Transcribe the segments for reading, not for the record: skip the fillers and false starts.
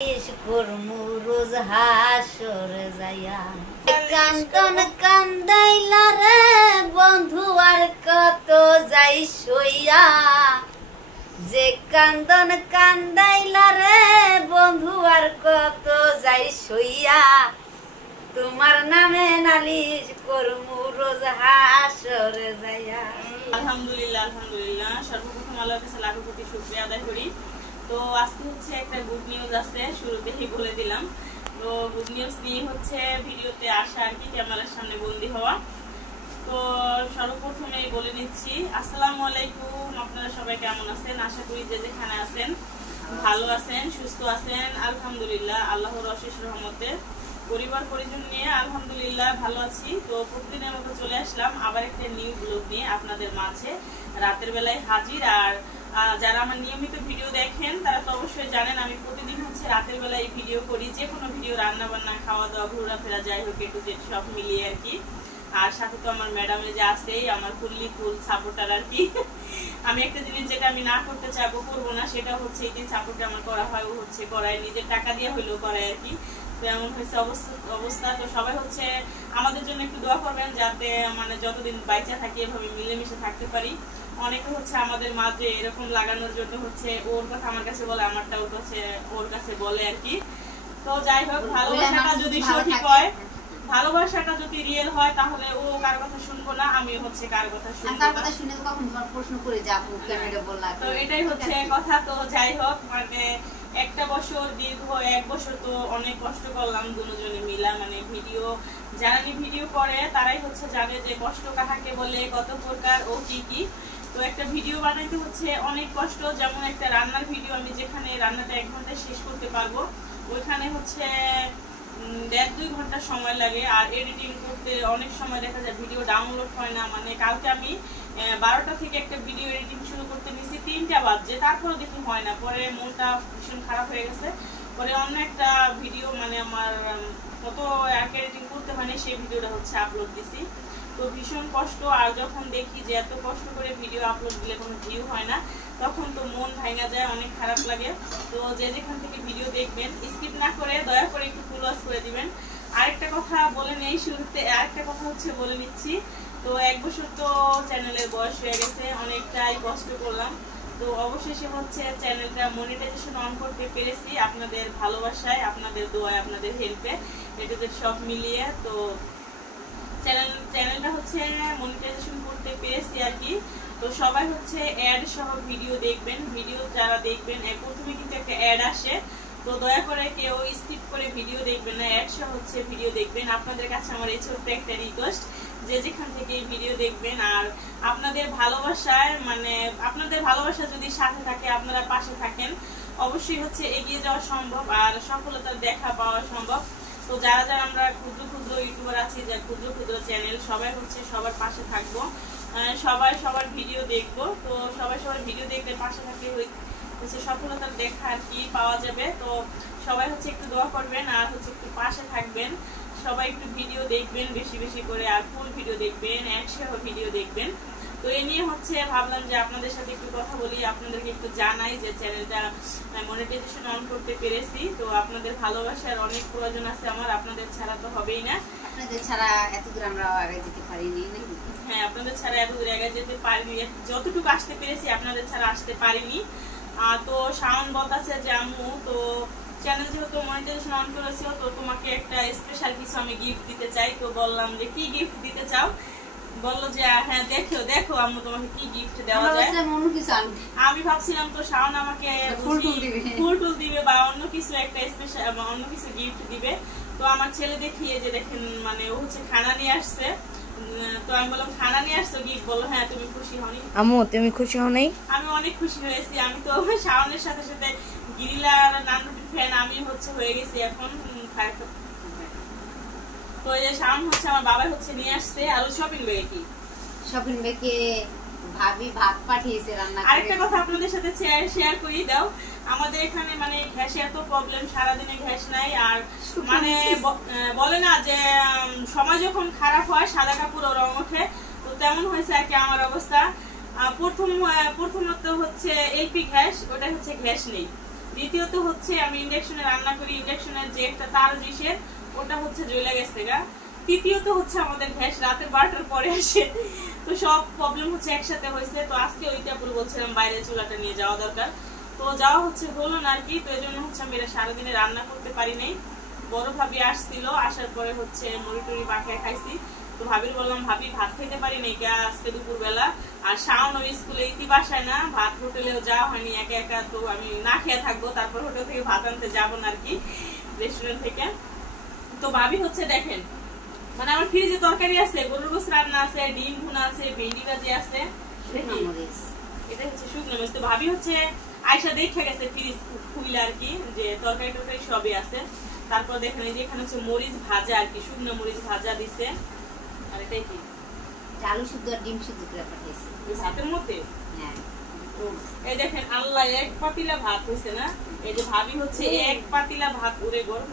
রোজ হাসর যাইয়া কান্দন কান্দাইলা রে বন্ধু আর কত যাই সইয়া যে কান্দন কান্দাইলা রে বন্ধু আর কত যাই সইয়া তোমার নামে নালিশ করমু রোজ হাসর যাইয়া। আলহামদুলিল্লাহ আলহামদুলিল্লাহ সর্বপ্রথম আল্লাহর কাছে লাখো কোটি শুকরিয়া আদায় করি। তো আজকে হচ্ছে একটা গুড নিউজ আছে, শুরুতেই বলে দিলাম। তো গুড নিউজ নিয়ে হচ্ছে ভিডিওতে আসা আর কি, ক্যামেরার সামনে বন্দি হওয়া। তো সর্বপ্রথমেই বলে নিচ্ছি আসসালামু আলাইকুম, আপনারা সবাই কেমন আছেন? আশা করি যে যেখানে আছেন ভালো আছেন, সুস্থ আছেন। আলহামদুলিল্লাহ আল্লাহর অশেষ রহমতে পরিবার পরিজন নিয়ে আলহামদুলিল্লাহ ভালো আছি। তো প্রতিদিনের মতো চলে আসলাম আবার একটা নিউ ব্লগ নিয়ে আপনাদের মাঝে, রাতের বেলায় হাজির। আর যারা আমার নিয়মিত ভিডিও দেখেন তারা তো অবশ্যই জানেন আমি প্রতিদিন হচ্ছে রাতের বেলায় ভিডিও করি, যে কোনো ভিডিও, রান্না বান্না, খাওয়া দাওয়া, ঘোরাফেরা, যাই হোক একটু সব মিলিয়ে আর কি। আর সাথে তো আমার ম্যাডামে যে আছেই আমার ফুল সাপোর্টার আর কি। আমি একটা জিনিস যেটা আমি না করতে চাইবো, করবো না, সেটা হচ্ছে এই যে সাপোর্ট আমার করা হয়, ও হচ্ছে করায়, নিজের টাকা দিয়ে হইলেও করায় আর কি। তো এমন হয়েছে অবস্থা। তো সবাই হচ্ছে আমাদের জন্য একটু দোয়া করবেন যাতে মানে যতদিন বাইচা থাকি এভাবে মিলেমিশে থাকতে পারি। অনেকে হচ্ছে আমাদের মাঝে এরকম লাগানোর জন্য হচ্ছে ওর কথা আমার কাছে বলে, আমারটা ওর কাছে বলে আর কি। তো যাই হোক, ভালোবাসাটা যদি সঠিক হয়, ভালোবাসাটা যদি রিয়েল হয়, তাহলে ও কার কথা শুনবো না, আমি হচ্ছে কার কথা শুনবো না। কথা শুনে কখন প্রশ্ন করে যাবো কেন এটা বললা। তো এটাই হচ্ছে কথা। তো যাই হোক, মানে একটা বছর, দীর্ঘ 1 বছর তো অনেক কষ্ট করলাম দুজনে মিলা। মানে ভিডিও যারা ভিডিও করে তারাই হচ্ছে জানে যে কষ্ট কাহাকে বলে, কত প্রকার ও কি কি। তো একটা ভিডিও বানাইতে হচ্ছে অনেক কষ্ট। যেমন একটা রান্নার ভিডিও, আমি যেখানে রান্নাটা 1 ঘন্টায় শেষ করতে পারবো, ওইখানে হচ্ছে 1.5-2 ঘন্টা সময় লাগে। আর এডিটিং করতে অনেক সময় দেখা যায় ভিডিও ডাউনলোড হয় না। মানে কালকে আমি 12টা থেকে একটা ভিডিও এডিটিং শুরু করতে নিয়েছি, 3টা বাজে, তারপরে দেখি হয় না। পরে মনটা ভীষণ খারাপ হয়ে গেছে। পরে অন্য একটা ভিডিও, মানে আমার কত এডিটিং করতে হয়নি, সেই ভিডিওটা হচ্ছে আপলোড দিছি। তো ভীষণ কষ্ট। আর যখন দেখি যে এত কষ্ট করে ভিডিও আপলোড দিলে কোনো ভিউ হয় না, তখন তো মন ভাঙা যায়, অনেক খারাপ লাগে। তো যে যেখান থেকে ভিডিও দেখবেন স্কিপ না করে দয়া করে একটু ফুল ওয়াচ করে দিবেন। আরেকটা কথা বলে নেই শুরুতে, আরেকটা কথা হচ্ছে বলে নিচ্ছি। তো 1 বছর তো চ্যানেলের বয়স হয়ে গেছে, অনেকটাই কষ্ট করলাম। তো অবশেষে হচ্ছে চ্যানেলটা মনিটাইজেশন অন করতে পেরেছি আপনাদের ভালোবাসায়, আপনাদের দোয়ায়, আপনাদের হেল্পে, এটাদের সব মিলিয়ে। তো চ্যানেলটা হচ্ছে মনিটাইজেশন করতে পেরেছি আর কি। তো সবাই হচ্ছে অ্যাড সহ ভিডিও দেখবেন। ভিডিও যারা দেখবেন প্রথমে কিন্তু একটা অ্যাড আসে, তো দয়া করে কেউ স্কিপ করে ভিডিও দেখবেন না, অ্যাড সহ হচ্ছে ভিডিও দেখবেন। আপনাদের কাছে আমার এই ছোট্ট একটা রিকোয়েস্ট, যে যেখান থেকে ভিডিও দেখবেন। আর আপনাদের ভালোবাসায়, মানে আপনাদের ভালোবাসা যদি সাথে থাকে, আপনারা পাশে থাকেন, অবশ্যই হচ্ছে এগিয়ে যাওয়া সম্ভব আর সফলতার দেখা পাওয়া সম্ভব। তো যারা যারা আমরা ক্ষুদ্র ক্ষুদ্র ইউটিউবার আছি, যারা ক্ষুদ্র ক্ষুদ্র চ্যানেল, সবাই হচ্ছে সবার পাশে থাকবো, সবাই সবার ভিডিও দেখবো। তো সবাই সবার ভিডিও দেখলে পাশে থাকলে হচ্ছে সফলতার দেখা আর কি পাওয়া যাবে। তো সবাই হচ্ছে একটু দোয়া করবেন আর হচ্ছে একটু পাশে থাকবেন। সবাই একটু ভিডিও দেখবেন বেশি বেশি করে, আর ফুল ভিডিও দেখবেন, একসহ ভিডিও দেখবেন। তো এ নিয়ে হচ্ছে ভাবলাম যে আপনাদের সাথে একটু কথা বলি, আপনাদেরকে একটু জানাই যে চ্যানেলটা মনিটাইজেশন অন করতে পেরেছি। তো আপনাদের ভালোবাসার অনেক প্রয়োজন আছে আমার, আপনাদের ছাড়া তো হবেই না। আপনাদের ছাড়া এতদূর আমরা আগে যেতে পারিনি। হ্যাঁ, আপনাদের ছাড়া এতদূর আগে যেতে পারিনি, যতটুকু আসতে পেরেছি আপনাদের ছাড়া আসতে পারিনি। তো শাওন বলতেছে যে আম্মু, তো চ্যানেল যেহেতু মনিটাইজেশন অন করেছে, তো তোমাকে একটা স্পেশাল কিছু আমি গিফট দিতে চাই। তো বললাম যে কি গিফট দিতে চাও? বললো যে হ্যাঁ দেখো আম্মু তোমাকে কি গিফট দেওয়া যায়। আমি ভাবছিলাম তো শাওন আমাকে ফুল দিবে বা অন্য কিছু একটা স্পেশাল, অন্য কিছু গিফট দিবে। তো আমার ছেলে দেখিয়ে যে দেখেন, মানে ও হচ্ছে খানা নিয়ে আসছে। তো আমি বললাম খানা নিয়ে আসছো গিফট? বললো হ্যাঁ। তুমি খুশি হওনি? আম্মু তুমি খুশি হও নাই? আমি অনেক খুশি হয়েছি। আমি তো শাওনের সাথে সাথে গিরিলার নানরুটির ফ্যান আমি হচ্ছে হয়ে গেছি এখন। তো এই যে শাওন হচ্ছে আমার বাবাই হচ্ছে নিয়ে আসছে। আর শপিং ব্যাগে ভাবি ভাত পাঠিয়েছে রান্না করে। আরেকটা কথা আপনাদের সাথে শেয়ার করি দাও, আমাদের এখানে মানে গ্যাসে এত প্রবলেম, সারাদিনে গ্যাস নাই। আর মানে বলে না যে সময় যখন খারাপ হয় সাদা কাপড় রং ওঠে, তো তেমন হয়েছে আর কি আমার অবস্থা। প্রথমত হচ্ছে এলপি গ্যাস, ওটা হচ্ছে গ্যাস নেই। দ্বিতীয়ত হচ্ছে আমি ইন্ডাকশনে রান্না করি, ইন্ডাকশনের যে একটা তার জিসের ওটা হচ্ছে জ্বলে গেছে গা। তৃতীয়ত হচ্ছে আমাদের গ্যাস রাতে 12টার পরে আসে, তো সব প্রবলেম হচ্ছে একসাথে হয়েছে। তো আজকে ওইটা পুরো বলছিলাম বাইরে চুলাটা নিয়ে যাওয়া দরকার, তো যাওয়া হচ্ছে হলো না আর কি। তো এই জন্য হচ্ছে আমি এটা সারাদিনে রান্না করতে পারি নাই। বড় ভাবি আসছিল, আসার পরে হচ্ছে মুড়ি টুড়ি মাখিয়ে খাইছি। তো ভাবির বললাম ভাবি ভাত খেতে পারি নাই আজকে দুপুর বেলা, আর শাওন ওই স্কুলে ইতি বাসায় না, ভাত হোটেলেও যাওয়া হয়নি একা একা, তো আমি না খেয়ে থাকবো, তারপর হোটেল থেকে ভাত আনতে যাবো না আর কি, রেস্টুরেন্ট থেকে। তো ভাবি হচ্ছে দেখেন মানে আমার ফ্রিজে তরকারি আছে, গরুর গোস রান্না আছে, ডিম ভুনা আছে, ভেন্ডি ভাজি আছে, এটা হচ্ছে শুকনো মরিচ। তো ভাবি হচ্ছে আয়সা দেখে গেছে ফ্রিজ খুইলা আর কি, যে তরকারি টরকারি সবই আছে। তারপর দেখেন এই যে এখানে হচ্ছে মরিচ ভাজা আর কি, শুকনো মরিচ ভাজা দিছে। আর এটাই কি আলু সিদ্ধ আর ডিম সিদ্ধ করে পাঠিয়েছি ভাতের মধ্যে। হ্যাঁ এই দেখেন আল্লাহ এক পাতিলা ভাত হয়েছে না। এই যে ভাবি হচ্ছে এক পাতিলা ভাত উড়ে গরম,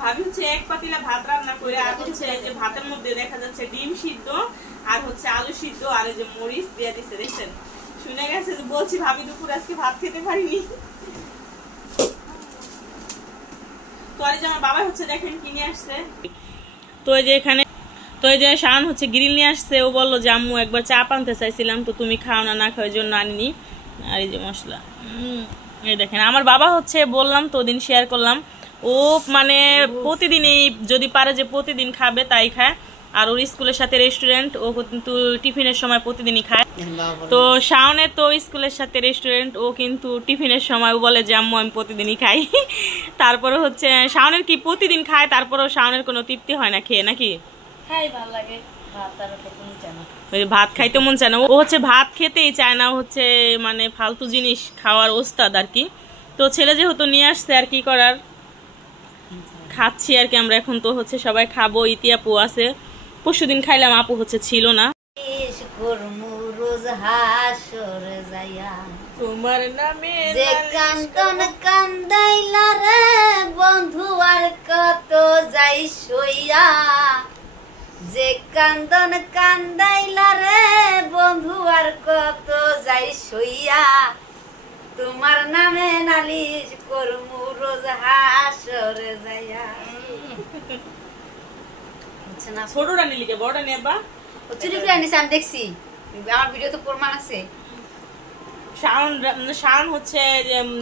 ভাবি হচ্ছে এক পাতিলা ভাত রান্না করে, আর হচ্ছে এই যে ভাতের মধ্যে দেখা যাচ্ছে ডিম সিদ্ধ আর হচ্ছে আলু সিদ্ধ আর এই যে মরিচ দিয়ে দিচ্ছে। দেখছেন শুনে গেছে, বলছি ভাবি দুপুর আজকে ভাত খেতে পারিনি। তো আর যে আমার বাবা হচ্ছে দেখেন কিনে আসছে, তো এই যে এখানে তো এই যে শান হচ্ছে গ্রিল নিয়ে আসছে। ও বললো যে আম্মু একবার চাপ আনতে চাইছিলাম, তো তুমি খাও না, না খাওয়ার জন্য আনিনি। আর এই যে মশলা এই দেখেন আমার বাবা হচ্ছে বললাম তো দিন শেয়ার করলাম, ও মানে প্রতিদিনই যদি পারে যে প্রতিদিন খাবে তাই খায়। আর ওর স্কুলের সাথে রেস্টুরেন্ট, ও কিন্তু টিফিনের সময় প্রতিদিনই খায়। তো শাওনের তো স্কুলের সাথে রেস্টুরেন্ট, ও কিন্তু টিফিনের সময় ও বলে যে আম্মু আমি প্রতিদিনই খাই। তারপরে হচ্ছে শাওনের কি প্রতিদিন খায়, তারপরেও শাওনের কোনো তৃপ্তি হয় না খেয়ে, নাকি ভাত খাইতে মন চায় না। ও হচ্ছে ভাত খেতেই চায় না, হচ্ছে মানে ফালতু জিনিস খাওয়ার ওস্তাদ আর কি। তো ছেলে যেহেতু নিয়ে আসছে আর কি করার, খাচ্ছি আর কি আমরা এখন। তো হচ্ছে সবাই খাবো, ইতি আপু আছে, পরশুদিন খাইলাম, আপু হচ্ছে ছিল না। তোমার নামে যে কান্দন কান্দাইলা রে বন্ধু আর কত যাই সইয়া, যে কান্দন কান্দাইলা রে বন্ধু আর কত যাই সইয়া, তোমার নামে নালিশ করমু রোজ হাসরে যাইয়া। ছোটটা নিলি কে বড়টা নিয়ে বা চুরি করে আনিস, আমি দেখছি আমার ভিডিও তো প্রমাণ আছে। শাওন হচ্ছে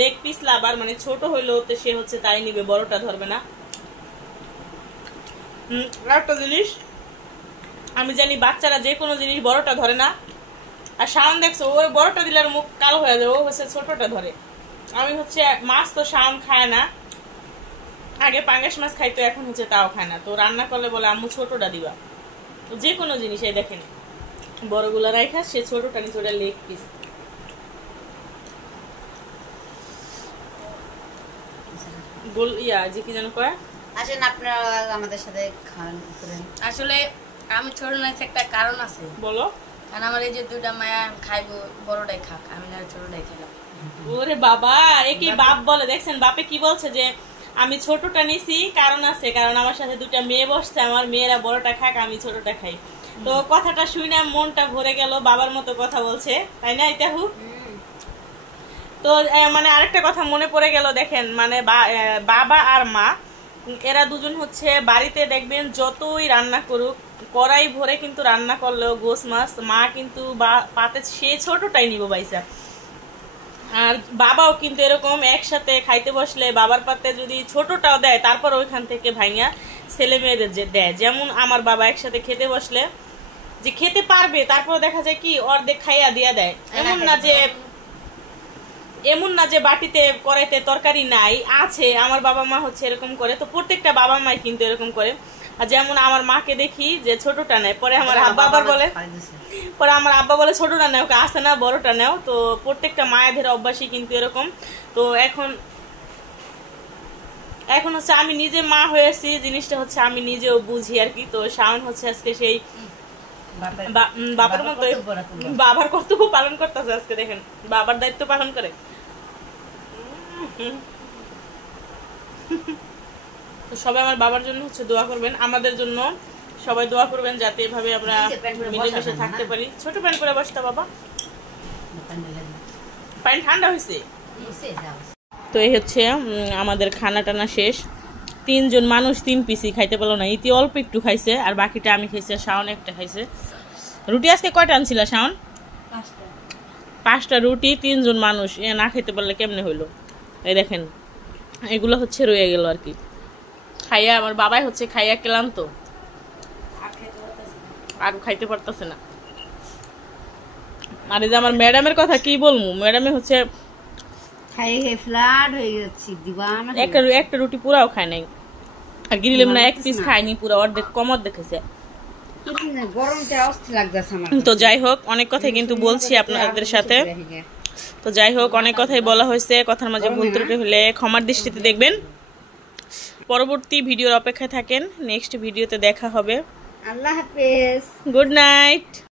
লেগ পিস লাভার, মানে ছোট হইলো তো সে হচ্ছে তাই নিবে, বড়টা ধরবে না। একটা জিনিস আমি জানি বাচ্চারা যে কোনো জিনিস বড়টা ধরে না, আর শাওন দেখছো ওই বড়টা দিলে আর মুখ কালো হয়ে যায়, ও হচ্ছে ছোটটা ধরে। আমি হচ্ছে মাছ তো শাওন খায় না, আগে পাঙ্গাস মাছ খাইতো, এখন হচ্ছে তাও খায় না। তো রান্না করলে বলে আম্মু ছোটটা দিবা, তো যে কোনো জিনিস এই দেখেন বড়গুলা রাখা, সে ছোটটা নিচে ওটা লেগ পিস। গোল ইয়া যে কি যেন কয়, আসেন আপনারা আমাদের সাথে খান করেন। আসলে আমি ছোট নাইছে একটা কারণ আছে, বলো। কারণ আমার এই যে দুইটা মায়া খাইবো, বড়টাই খাক, আমি না ছোটটাই খেলাম। ওরে বাবা, একই বাপ বলে, দেখছেন বাপে কি বলছে যে আমি ছোটটা নিছি, কারণ আছে, কারণ আমার সাথে দুটা মেয়ে বসছে, আমার মেয়েরা বড়টা খাক, আমি ছোটটা খাই। তো কথাটা শুনে মনটা ভরে গেল, বাবার মতো কথা বলছে, তাই না ইতাহু? তো মানে আরেকটা কথা মনে পড়ে গেল, দেখেন মানে বাবা আর মা এরা দুজন হচ্ছে বাড়িতে দেখবেন যতই রান্না করুক, কড়াই ভরে কিন্তু রান্না করলেও গোস মাছ মা কিন্তু পাতে সে ছোটটাই নিব বাইসা। আর বাবাও কিন্তু এরকম একসাথে খাইতে বসলে বাবার পাতে যদি ছোটটাও দেয়, তারপর ওইখান থেকে ভাইয়া ছেলে মেয়েদের দেয়। যেমন আমার বাবা একসাথে খেতে বসলে যে খেতে পারবে, তারপর দেখা যায় কি অর্ধেক খাইয়া দিয়া দেয়। এমন না যে বাটিতে কড়াইতে তরকারি নাই, আছে। আমার বাবা মা হচ্ছে এরকম করে, তো প্রত্যেকটা বাবা মাই কিন্তু এরকম করে। আর যেমন আমার মাকে দেখি যে ছোটটা নেয়, পরে আমার আব্বা বলে ছোটটা নেও, আসে না বড়টা নেও। তো প্রত্যেকটা মায়েদের অভ্যাসই কিন্তু এরকম। তো এখন হচ্ছে আমি নিজে মা হয়েছি, জিনিসটা হচ্ছে আমি নিজেও বুঝি আর কি। তো শাওন হচ্ছে আজকে সেই বাবার মতো বাবার কর্তব্য পালন করতেছে আজকে, দেখেন বাবার দায়িত্ব পালন করে। তো সবাই আমার বাবার জন্য হচ্ছে দোয়া করবেন, আমাদের জন্য সবাই দোয়া করবেন, যাতে এভাবে আমরা মিলেমিশে থাকতে পারি। ছোট প্যান্ট পরে বসতা বাবা, পানি ঠান্ডা হয়েছে। তো এই হচ্ছে আমাদের খানা টানা শেষ। 3 জন মানুষ 3 পিসই খাইতে পারলো না। ইতি অল্প একটু খাইছে আর বাকিটা আমি খাইছি, শাওন একটা খাইছে। রুটি আজকে কয়টা আনছিল শাওন? 5টা রুটি। 3 জন মানুষ এ না খেতে পারলে কেমনে হইলো? এই দেখেন এগুলো হচ্ছে রয়ে গেল আর কি। খাইয়া আমার বাবাই হচ্ছে খাইয়া ক্লান্ত, আর খাইতে পারতেছে না। আর এই যে আমার ম্যাডামের কথা কি বলবো, ম্যাডামে হচ্ছে খাইয়ে ফ্ল্যাট হয়ে যাচ্ছে দিবানা। একটা রুটি পুরাও খায় নাই, আর গিরিলে মানে 1 পিস খায়নি, পুরো অর্ধেক কমর দেখেছে। গরমটা অস্থির লাগতেছে আমার। তো যাই হোক অনেক কথাই কিন্তু বলছি আপনাদের সাথে। তো যাই হোক অনেক কথাই বলা হয়েছে, কথার মাঝে ভুল ত্রুটি হলে ক্ষমার দৃষ্টিতে দেখবেন। পরবর্তী ভিডিওর অপেক্ষায় থাকেন, নেক্সট ভিডিওতে দেখা হবে। আল্লাহ হাফেজ, গুড নাইট।